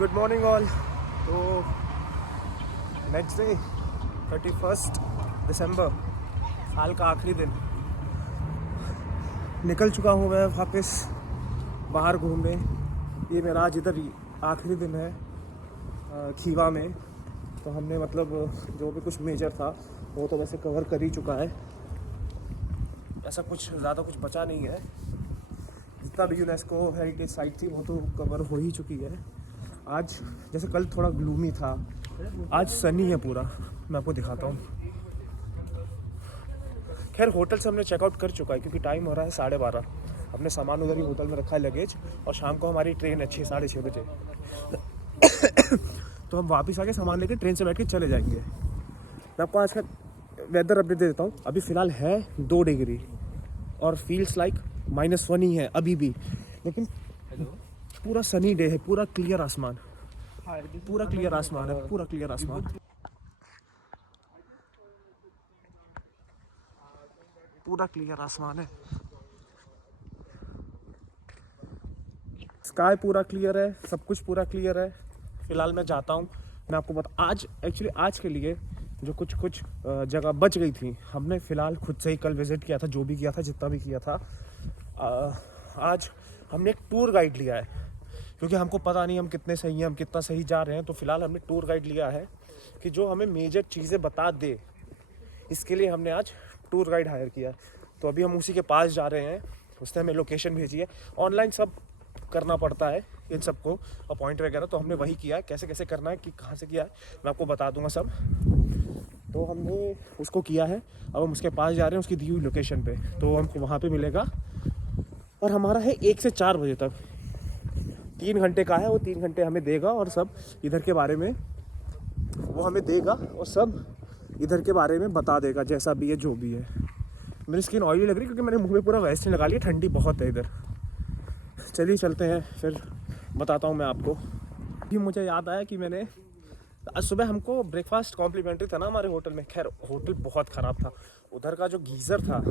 Good morning all. तो next day 31 दिसंबर, साल का आखिरी दिन। निकल चुका हूँ मैं वापस बाहर घूमने। ये मेरा आज इधर आखिरी दिन है खीवा में। तो हमने मतलब जो भी कुछ मेजर था वो तो वैसे कवर कर ही चुका है। ऐसा कुछ ज़्यादा कुछ बचा नहीं है। जितना भी यूनेस्को हेरिटेज साइट थी वो तो कवर हो ही चुकी है। आज जैसे कल थोड़ा ग्लूमी था, आज सनी है पूरा। मैं आपको दिखाता हूँ। खैर होटल से हमने चेकआउट कर चुका है क्योंकि टाइम हो रहा है 12:30। हमने सामान उधर ही होटल में रखा है, लगेज, और शाम को हमारी ट्रेन है 6-6:30 बजे। तो हम वापस आके सामान लेके ट्रेन से बैठ के चले जाएंगे। मैं आपको आज का वेदर अपडेट दे देता हूँ। अभी फ़िलहाल है 2 डिग्री और फील्स लाइक -1 ही है अभी भी, लेकिन पूरा सनी डे है, पूरा क्लियर आसमान, पूरा क्लियर आसमान है, पूरा क्लियर आसमान, पूरा क्लियर आसमान है। स्काई पूरा क्लियर है, सब कुछ पूरा क्लियर है। फिलहाल मैं जाता हूँ। मैं आपको बता, आज एक्चुअली आज के लिए जो कुछ जगह बच गई थी हमने फ़िलहाल खुद से ही कल विज़िट किया था। जो भी किया था, जितना भी किया था, आज हमने एक टूर गाइड लिया है क्योंकि हमको पता नहीं हम कितने सही हैं, हम कितना सही जा रहे हैं। तो फ़िलहाल हमने टूर गाइड लिया है कि जो हमें मेजर चीज़ें बता दे। इसके लिए हमने आज टूर गाइड हायर किया है। तो अभी हम उसी के पास जा रहे हैं। उसने हमें लोकेशन भेजी है। ऑनलाइन सब करना पड़ता है इन सबको, अपॉइंट वगैरह, तो हमने वही किया है। कैसे कैसे करना है, कि कहाँ से किया है, मैं आपको बता दूंगा सब। तो हमने उसको किया है। अब हम उसके पास जा रहे हैं, उसकी दी हुई लोकेशन पे। तो हमको वहाँ पे मिलेगा। और हमारा है 1 से 4 बजे तक, 3 घंटे का है। वो 3 घंटे हमें देगा और सब इधर के बारे में वो हमें देगा और सब इधर के बारे में बता देगा, जैसा भी है जो भी है। मेरी स्किन ऑयली लग रही है क्योंकि मैंने मुँह में पूरा वैसलीन लगा लिया। ठंडी बहुत है इधर। चलिए चलते हैं, फिर बताता हूँ मैं आपको। ये मुझे याद आया कि मैंने आज सुबह हमको ब्रेकफास्ट कॉम्प्लीमेंट्री था ना हमारे होटल में। खैर होटल बहुत ख़राब था। उधर का जो गीज़र था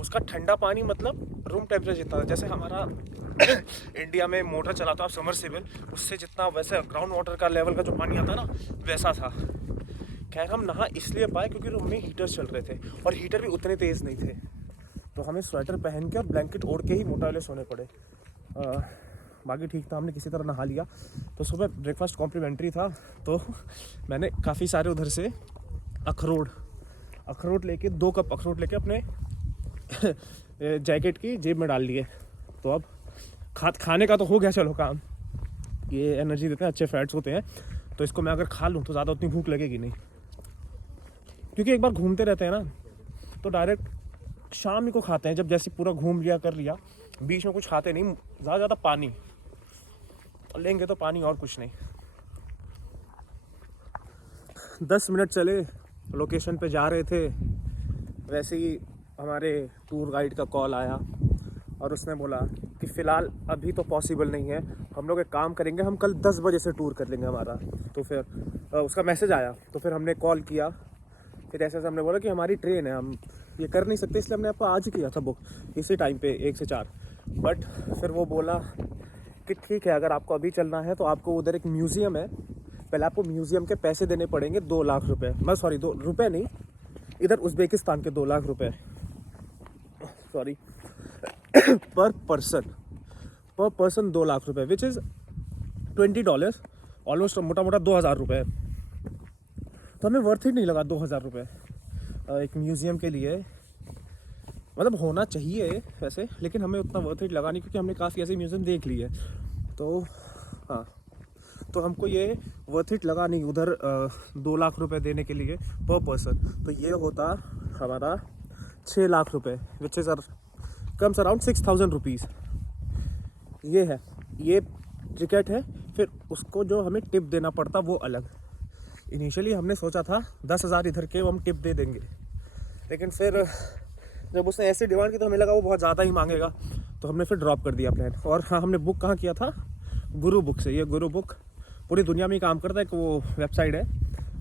उसका ठंडा पानी मतलब रूम टेम्परेचर जितना था। जैसे हमारा इंडिया में मोटर चलाता है समरसेबल, उससे जितना वैसे ग्राउंड वाटर का लेवल का जो पानी आता है ना, वैसा था। खैर हम नहा इसलिए पाए क्योंकि रूम में हीटर चल रहे थे और हीटर भी उतने तेज़ नहीं थे। तो हमें स्वेटर पहन के और ब्लैंकेट ओढ़ के ही मोटा वाले सोने पड़े। बाकी ठीक था, हमने किसी तरह नहा लिया। तो सुबह ब्रेकफास्ट कॉम्प्लीमेंट्री था। तो मैंने काफ़ी सारे उधर से अखरोट लेके 2 कप अखरोट लेके अपने जैकेट की जेब में डाल लिए। तो अब खाने का तो हो गया, चलो काम। ये एनर्जी देते हैं, अच्छे फैट्स होते हैं। तो इसको मैं अगर खा लूँ तो ज़्यादा उतनी भूख लगेगी नहीं, क्योंकि एक बार घूमते रहते हैं ना तो डायरेक्ट शाम ही को खाते हैं। जब जैसे पूरा घूम लिया कर लिया, बीच में कुछ खाते नहीं। ज़्यादा पानी लेंगे तो पानी, और कुछ नहीं। 10 मिनट चले, लोकेशन पे जा रहे थे, वैसे ही हमारे टूर गाइड का कॉल आया और उसने बोला कि फ़िलहाल अभी तो पॉसिबल नहीं है। हम लोग एक काम करेंगे, हम कल 10 बजे से टूर कर लेंगे हमारा। तो फिर उसका मैसेज आया, तो फिर हमने कॉल किया। फिर ऐसे हमने बोला कि हमारी ट्रेन है, हम ये कर नहीं सकते, इसलिए हमने आपको आज किया था बुक इसी टाइम पे 1 से 4। बट फिर वो बोला कि ठीक है, अगर आपको अभी चलना है तो आपको उधर एक म्यूज़ियम है, पहले आपको म्यूज़ियम के पैसे देने पड़ेंगे 2 लाख रुपये। मैं सॉरी 2 रुपये नहीं, इधर उज़्बेकिस्तान के 2 लाख रुपये, सॉरी पर पर्सन 2 लाख रुपये, विच इज़ $20, ऑलमोस्ट मोटा मोटा 2,000 रुपये। तो हमें वर्थ इट नहीं लगा 2,000 रुपये एक म्यूज़ियम के लिए। मतलब होना चाहिए वैसे, लेकिन हमें उतना वर्थ इट लगा नहीं क्योंकि हमने काफ़ी ऐसे म्यूज़ियम देख लिए। तो हाँ, तो हमको ये वर्थ इट लगा नहीं उधर 2 लाख रुपए देने के लिए पर पर्सन। तो ये होता हमारा 6 लाख रुपए, which is comes around 6,000 rupees. ये है, ये टिकट है। फिर उसको जो हमें टिप देना पड़ता वो अलग। इनिशियली हमने सोचा था 10,000 इधर के हम टिप दे देंगे, लेकिन फिर जब उसने ऐसे डिमांड की तो हमें लगा वो बहुत ज़्यादा ही मांगेगा। तो हमने फिर ड्रॉप कर दिया प्लान। और हाँ, हमने बुक कहाँ किया था? गुरु बुक से। ये गुरु बुक पूरी दुनिया में ही काम करता है। एक वो वेबसाइट है,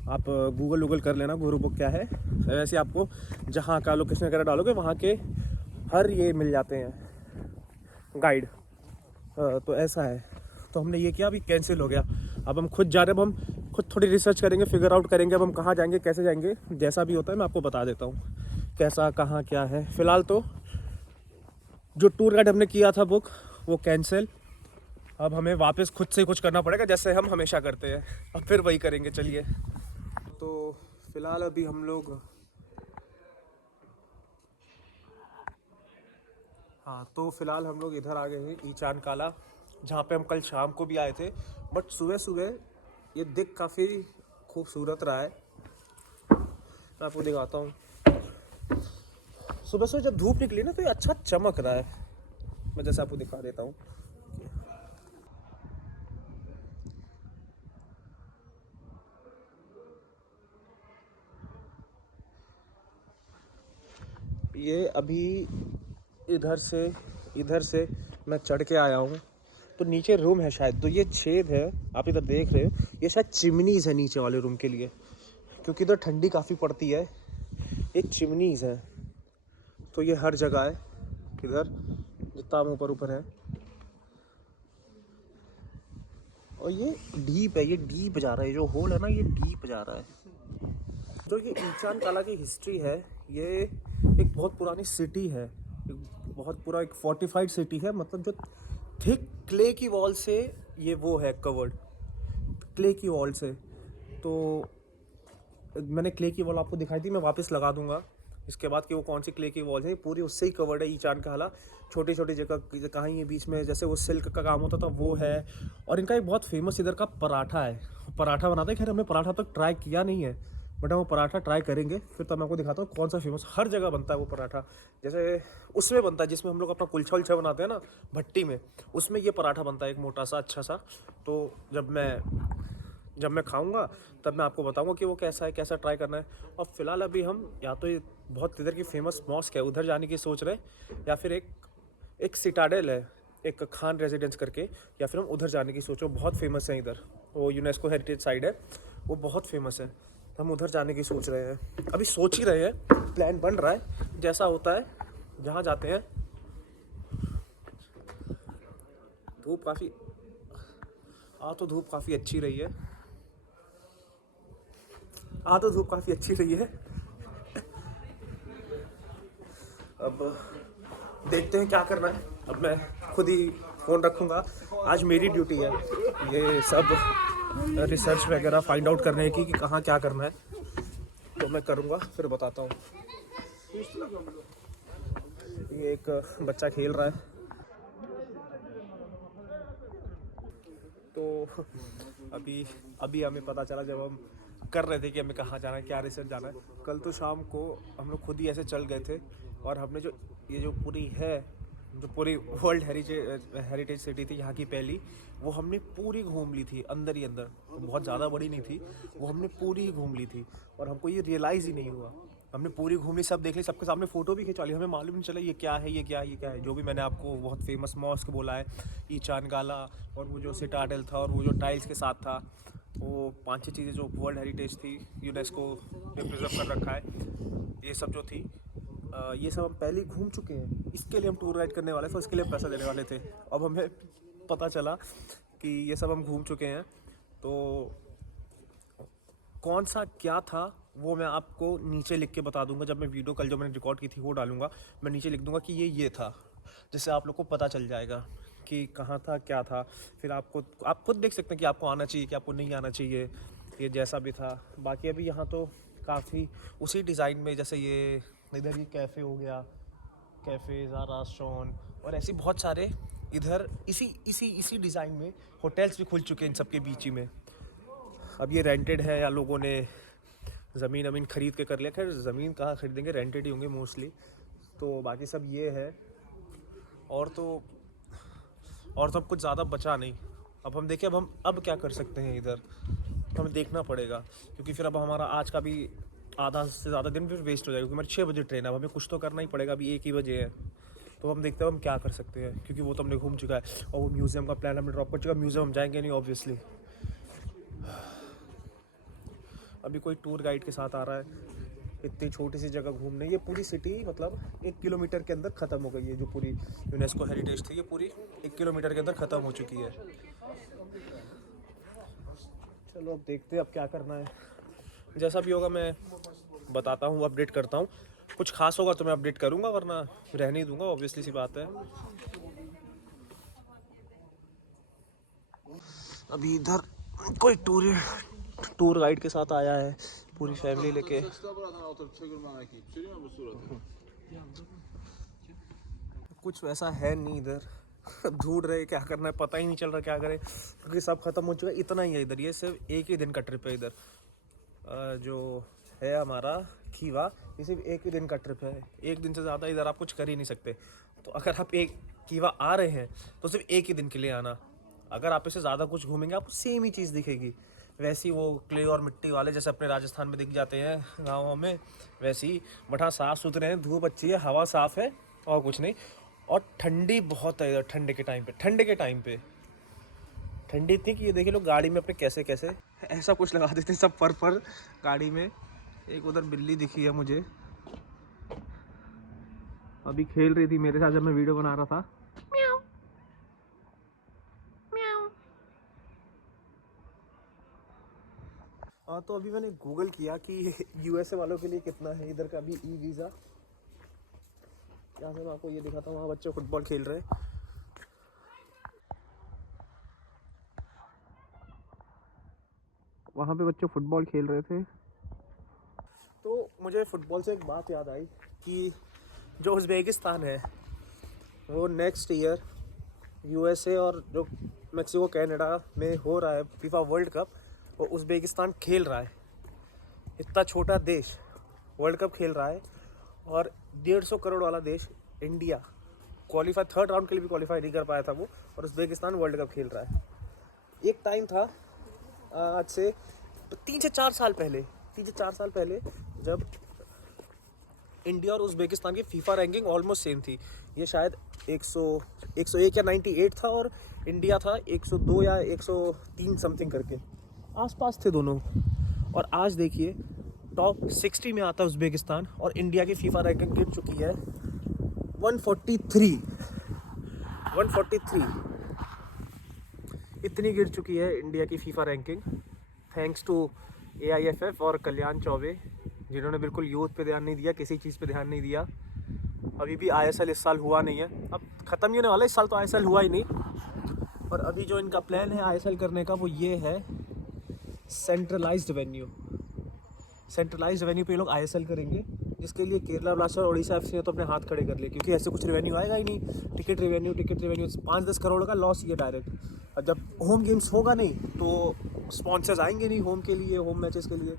आप गूगल कर लेना गुरु बुक क्या है। वैसे आपको जहाँ का लोकेशन वगैरह डालोगे वहाँ के हर ये मिल जाते हैं गाइड। तो ऐसा है। तो हमने ये किया, अभी कैंसिल हो गया। अब हम खुद जा रहे हैं, अब हम खुद थोड़ी रिसर्च करेंगे, फिगर आउट करेंगे अब हम कहाँ जाएंगे, कैसे जाएंगे। जैसा भी होता है मैं आपको बता देता हूँ कैसा कहाँ क्या है। फ़िलहाल तो जो टूर गाइड हमने किया था बुक वो कैंसिल। अब हमें वापस खुद से कुछ करना पड़ेगा, जैसे हम हमेशा करते हैं। अब फिर वही करेंगे। चलिए, तो फ़िलहाल अभी हम लोग, हाँ तो फ़िलहाल हम लोग इधर आ गए हैं ईचान काला, जहाँ पे हम कल शाम को भी आए थे। बट सुबह सुबह ये दिख काफ़ी खूबसूरत रहा है। मैं आपको दिखाता हूँ, सुबह सुबह जब धूप निकली ना तो ये अच्छा चमक रहा है। मैं जैसे आपको दिखा देता हूँ। ये अभी इधर से मैं चढ़ के आया हूँ, तो नीचे रूम है शायद, तो ये छेद है आप इधर देख रहे हो, ये शायद चिमनीज़ है नीचे वाले रूम के लिए, क्योंकि इधर ठंडी काफ़ी पड़ती है। एक चिमनीज़ है, तो ये हर जगह है इधर जितना हम ऊपर ऊपर है। और ये डीप है, ये डीप जा रहा है, जो होल है ना ये डीप जा रहा है। जो ये ईचान काला की हिस्ट्री है, ये एक बहुत पुरानी सिटी है, एक बहुत पूरा एक फोर्टिफाइड सिटी है। मतलब जो थिक क्ले की वॉल से ये वो है कवर्ड, क्ले की वॉल से। तो मैंने क्ले की वॉल आपको दिखाई थी, मैं वापस लगा दूंगा इसके बाद कि वो कौन सी क्ले की वॉल है। पूरी उससे ही कवर्ड है ईचान काला। छोटी छोटी जगह कहीं ये बीच में जैसे वो सिल्क का काम होता था वो है। और इनका एक बहुत फेमस इधर का पराठा है, पराठा बनाते हैं। खैर हमने पराठा तक ट्राई किया नहीं है, बट हम वो पराठा ट्राई करेंगे। फिर तो मैं आपको दिखाता हूँ कौन सा फेमस, हर जगह बनता है वो पराठा। जैसे उसमें बनता है जिसमें हम लोग अपना कुलचा उलचा बनाते हैं ना भट्टी में, उसमें ये पराठा बनता है एक मोटा सा अच्छा सा। तो जब मैं खाऊंगा तब मैं आपको बताऊंगा कि वो कैसा है, कैसा ट्राई करना है। और फिलहाल अभी हम या तो ये बहुत इधर की फेमस मॉस्क है उधर जाने की सोच रहे हैं, या फिर एक सिटाडेल है एक खान रेजिडेंस करके, या फिर हम उधर जाने की सोच रहे हैं। बहुत फेमस है इधर, वो यूनेस्को हेरिटेज साइड है, वो बहुत फेमस है। तो हम उधर जाने की सोच रहे हैं, अभी सोच ही रहे हैं, प्लान बन रहा है। जैसा होता है जहाँ जाते हैं। धूप काफ़ी तो धूप काफ़ी अच्छी रही है, तो धूप काफ़ी अच्छी रही है। अब देखते हैं क्या करना है। अब मैं खुद ही फ़ोन रखूँगा, आज मेरी ड्यूटी है ये सब रिसर्च वगैरह फाइंड आउट करने की कि कहाँ क्या करना है। तो मैं करूँगा, फिर बताता हूँ। ये एक बच्चा खेल रहा है, तो अभी हमें पता चला जब हम कर रहे थे कि हमें कहाँ जाना है, क्या रिसर्च जाना है। कल तो शाम को हम लोग खुद ही ऐसे चल गए थे, और हमने जो पूरी वर्ल्ड हेरिटेज सिटी थी यहाँ की पहली, वो हमने पूरी घूम ली थी अंदर ही अंदर। बहुत ज़्यादा बड़ी नहीं थी वो, हमने पूरी ही घूम ली थी और हमको ये रियलाइज़ ही नहीं हुआ। हमने पूरी घूम ली, सब देख ली, सबके सामने फ़ोटो भी खिंचवा ली, हमें मालूम नहीं चला ये क्या है, ये क्या है, ये क्या है। जो भी मैंने आपको बहुत फेमस मॉस्क बोला है ईचान काला, और वो जो सिटाडेल था, और वो जो टाइल्स के साथ था, वो 5-6 चीज़ें जो वर्ल्ड हेरिटेज थी, यूनेस्को ने प्रिजर्व कर रखा है, ये सब जो थी, ये सब हम पहले ही घूम चुके हैं। इसके लिए हम टूर गाइड करने वाले थे, इसके लिए पैसा देने वाले थे। अब हमें पता चला कि ये सब हम घूम चुके हैं। तो कौन सा क्या था वो मैं आपको नीचे लिख के बता दूंगा। जब मैं वीडियो कल जो मैंने रिकॉर्ड की थी वो डालूंगा, मैं नीचे लिख दूंगा कि ये था, जिससे आप लोग को पता चल जाएगा कि कहाँ था क्या था। फिर आप खुद देख सकते हैं कि आपको आना चाहिए कि आपको नहीं आना चाहिए, ये जैसा भी था। बाकी अभी यहाँ तो काफ़ी उसी डिज़ाइन में, जैसे ये इधर ये कैफ़े हो गया, कैफ़े ज़ारा शॉन, और ऐसे बहुत सारे इधर इसी डिज़ाइन में होटल्स भी खुल चुके हैं इन सब के बीच ही में। अब ये रेंटेड है या लोगों ने ज़मीन खरीद के कर लिया। खैर ज़मीन कहाँ खरीदेंगे, रेंटेड ही होंगे मोस्टली। तो बाकी सब ये है, और तो अब कुछ ज़्यादा बचा नहीं। अब हम देखें अब क्या कर सकते हैं इधर, तो हमें देखना पड़ेगा, क्योंकि फिर अब हमारा आज का भी आधा से ज़्यादा दिन फिर वेस्ट हो जाएगा, क्योंकि हमारी 6 बजे ट्रेन है। अब हमें कुछ तो करना ही पड़ेगा, अभी 1 ही बजे है। तो हम देखते हैं हम क्या कर सकते हैं, क्योंकि वो तो हमने घूम चुका है। और वो म्यूज़ियम का प्लान हमने ड्रॉप कर चुका है, म्यूज़ियम हम जाएंगे नहीं ऑब्वियसली। अभी कोई टूर गाइड के साथ आ रहा है इतनी छोटी सी जगह घूमने। ये पूरी सिटी मतलब 1 किलोमीटर के अंदर ख़त्म हो गई है। जो पूरी यूनेस्को हेरिटेज थी ये पूरी 1 किलोमीटर के अंदर ख़त्म हो चुकी है। चलो अब देखते हैं अब क्या करना है। जैसा भी होगा मैं बताता हूँ, अपडेट करता हूँ। कुछ खास होगा तो मैं अपडेट करूँगा, वरना रहने ही दूंगा, ऑब्वियसली सी बात है। अभी इधर कोई टूर गाइड के साथ आया है, पूरी फैमिली लेके। कुछ वैसा है नहीं इधर। ढूंढ रहे क्या करना है, पता ही नहीं चल रहा क्या करें, क्योंकि सब खत्म हो चुका है। इतना ही है इधर, ये सिर्फ एक ही दिन का ट्रिप है इधर। जो है हमारा खीवा, ये सिर्फ एक ही दिन का ट्रिप है। एक दिन से ज़्यादा इधर आप कुछ कर ही नहीं सकते। तो अगर आप एक खीवा आ रहे हैं तो सिर्फ एक ही दिन के लिए आना। अगर आप इससे ज़्यादा कुछ घूमेंगे आपको सेम ही चीज़ दिखेगी। वैसी वो क्ले और मिट्टी वाले जैसे अपने राजस्थान में दिख जाते हैं गाँवों में, वैसी। बट हाँ, साफ़ सुथरे हैं, धूप अच्छी है, हवा साफ़ है, और कुछ नहीं। और ठंडी बहुत है इधर। ठंडे के टाइम पे ठंडी इतनी कि ये देखिए लोग गाड़ी में अपने कैसे कैसे ऐसा कुछ लगा देते हैं सब पर गाड़ी में। एक उधर बिल्ली दिखी है मुझे, अभी खेल रही थी मेरे साथ जब मैं वीडियो बना रहा था। म्याऊं म्याऊं। हाँ, तो अभी मैंने गूगल किया कि यूएसए वालों के लिए कितना है इधर का अभी ई वीज़ा। यहाँ से मैं आपको ये दिखाता हूँ, वहाँ बच्चे फुटबॉल खेल रहे हैं। वहाँ पे बच्चे फुटबॉल खेल रहे थे। तो मुझे फ़ुटबॉल से एक बात याद आई कि जो उज़्बेकिस्तान है वो नेक्स्ट ईयर यूएसए और जो मेक्सिको कनाडा में हो रहा है फीफा वर्ल्ड कप, वो उज़्बेकिस्तान खेल रहा है। इतना छोटा देश वर्ल्ड कप खेल रहा है, और 150 करोड़ वाला देश इंडिया क्वालिफाई, थर्ड राउंड के लिए भी क्वालिफाई नहीं कर पाया था वो, और उज़्बेकिस्तान वर्ल्ड कप खेल रहा है। एक टाइम था आज से 3 से 4 साल पहले जब इंडिया और उज़्बेकिस्तान की फीफा रैंकिंग ऑलमोस्ट सेम थी। ये शायद 101 या 98 था, और इंडिया था 102 या 103 समथिंग करके, आसपास थे दोनों। और आज देखिए टॉप 60 में आता है उज़्बेकिस्तान, और इंडिया की फीफा रैंकिंग गिर चुकी है 143। इतनी गिर चुकी है इंडिया की FIFA ranking, thanks to AIFF और कल्याण चौबे, जिन्होंने बिल्कुल यूथ पे ध्यान नहीं दिया, किसी चीज़ पे ध्यान नहीं दिया। अभी भी ISL इस साल हुआ नहीं है, अब ख़त्म ही होने वाला है। इस साल तो ISL हुआ ही नहीं। और अभी जो इनका प्लान है ISL करने का वो ये है, सेंट्रलाइज्ड वेन्यू पे ये लोग ISL करेंगे, जिसके लिए केरला ब्लास्टर और उड़ीसा FC ने तो अपने हाथ खड़े कर लिए, क्योंकि ऐसे कुछ रेवेन्यू आएगा ही नहीं। टिकट रेवेन्यू 5-10 करोड़ का लॉस ही है डायरेक्ट। और जब होम गेम्स होगा नहीं तो स्पॉन्सर्स आएंगे नहीं होम के लिए, होम मैचेस के लिए,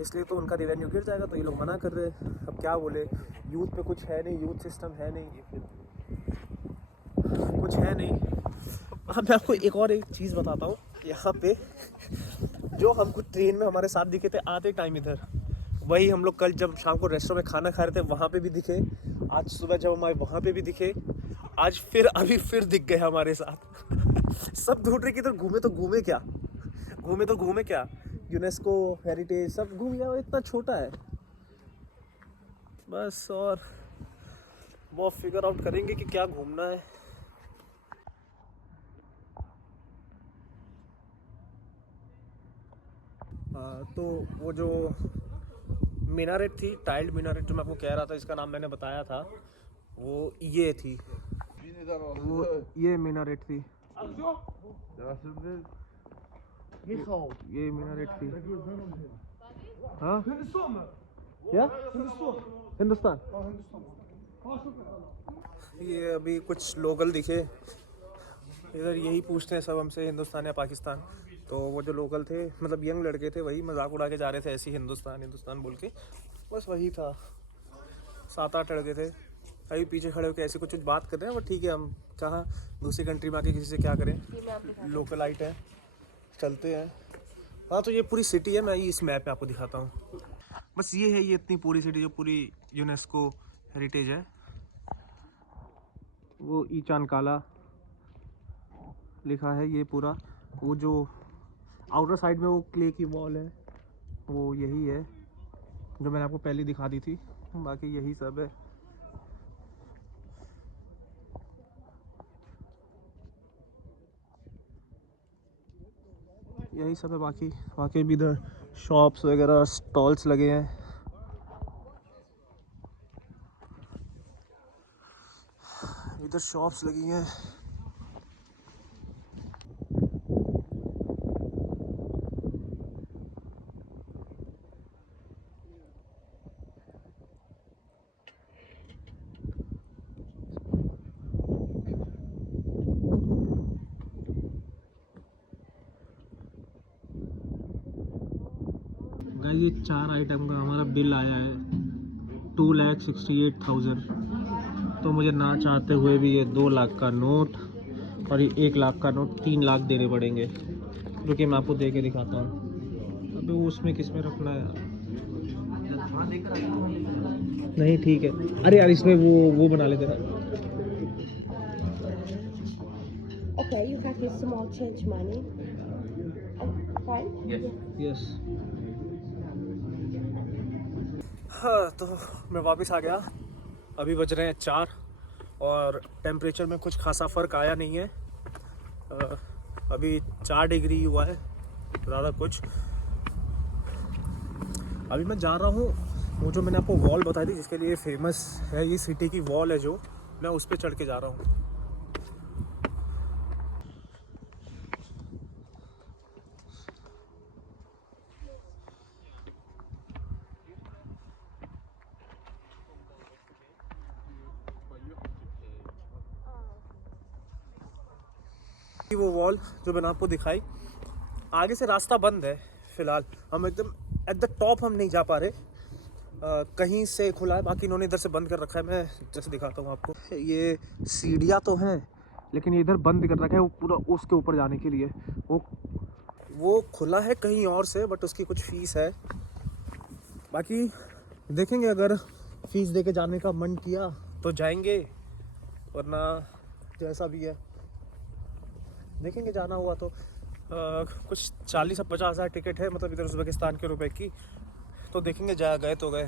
इसलिए तो उनका रेवेन्यू गिर जाएगा। तो ये लोग मना कर रहे हैं। अब क्या बोले, यूथ पे कुछ है नहीं, यूथ सिस्टम है नहीं, कुछ है नहीं। अब मैं आपको एक चीज़ बताता हूँ। यहाँ पे जो हमको ट्रेन में हमारे साथ दिखे थे आते टाइम इधर, वही हम लोग कल जब शाम को रेस्टोरेंट में खाना खा रहे थे वहाँ पे भी दिखे, आज सुबह जब हमारे वहाँ पे भी दिखे, आज फिर अभी फिर दिख गए हमारे साथ। सब ढूंढ रहे कि इधर घूमे तो घूमे क्या, यूनेस्को हेरिटेज सब घूम गया, इतना छोटा है बस। और वो फिगर आउट करेंगे कि क्या घूमना है। तो वो जो मीनारेट थी, टाइल्ड मीनारेट जो मैं आपको कह रहा था, इसका नाम मैंने बताया था, वो ये थी, वो ये मीनारेट थी, ये मीनारेट थी। हाँ क्या, हिंदुस्तान। ये अभी कुछ लोकल दिखे इधर, यही पूछते हैं सब हमसे हिंदुस्तान या पाकिस्तान। तो वो जो लोकल थे, मतलब यंग लड़के थे, वही मजाक उड़ा के जा रहे थे ऐसे ही हिंदुस्तान बोल के, बस वही था। 7-8 लड़के थे, अभी पीछे खड़े होकर ऐसे कुछ बात कर रहे हैं। बट ठीक है, हम कहाँ दूसरी कंट्री में आके किसी से क्या करें, लोकलाइट है, चलते हैं। हाँ, तो ये पूरी सिटी है, मैं इस मैप में आपको दिखाता हूँ। बस ये है, ये इतनी पूरी सिटी जो पूरी यूनेस्को हेरिटेज है। वो ईचान काला लिखा है ये पूरा। वो जो आउटर साइड में वो क्ले की वॉल है, वो यही है जो मैंने आपको पहले दिखा दी थी। बाकी यही सब है। यही सब है। बाकी बाकी भी इधर शॉप्स वगैरह स्टॉल्स लगे हैं। इधर शॉप्स लगी हैं। गाइस ये 4 आइटम का हमारा बिल आया है 2,68,000। तो मुझे ना चाहते हुए भी ये 2 लाख का नोट और ये 1 लाख का नोट 3 लाख देने पड़ेंगे, जो कि मैं आपको दे के दिखाता हूँ। अबे वो उसमें किस में रखना है यार? नहीं ठीक है। अरे यार इसमें वो बना लेते ना। Okay, you have your small change money. Oh, fine. Yes. हाँ तो मैं वापस आ गया। अभी बज रहे हैं 4 और टेम्परेचर में कुछ खासा फ़र्क आया नहीं है। अभी 4 डिग्री हुआ है, ज़्यादा कुछ। अभी मैं जा रहा हूँ, वो जो मैंने आपको वॉल बताई थी जिसके लिए फेमस है, ये सिटी की वॉल है, जो मैं उस पर चढ़ के जा रहा हूँ। वो वॉल जो मैंने आपको दिखाई, आगे से रास्ता बंद है फिलहाल। हम एकदम एट द टॉप हम नहीं जा पा रहे। कहीं से खुला है, बाकी इन्होंने इधर से बंद कर रखा है। मैं जैसे दिखाता हूँ आपको, ये सीढ़ियाँ तो हैं लेकिन ये इधर बंद कर रखा है, वो पूरा उसके ऊपर जाने के लिए। वो खुला है कहीं और से, बट उसकी कुछ फ़ीस है। बाकी देखेंगे, अगर फ़ीस दे के जाने का मन किया तो जाएंगे, वरना जैसा भी है देखेंगे। जाना हुआ तो कुछ 40 से 50 हज़ार टिकट है, मतलब इधर उज़्बेकिस्तान के रुपए की। तो देखेंगे, गए तो गए।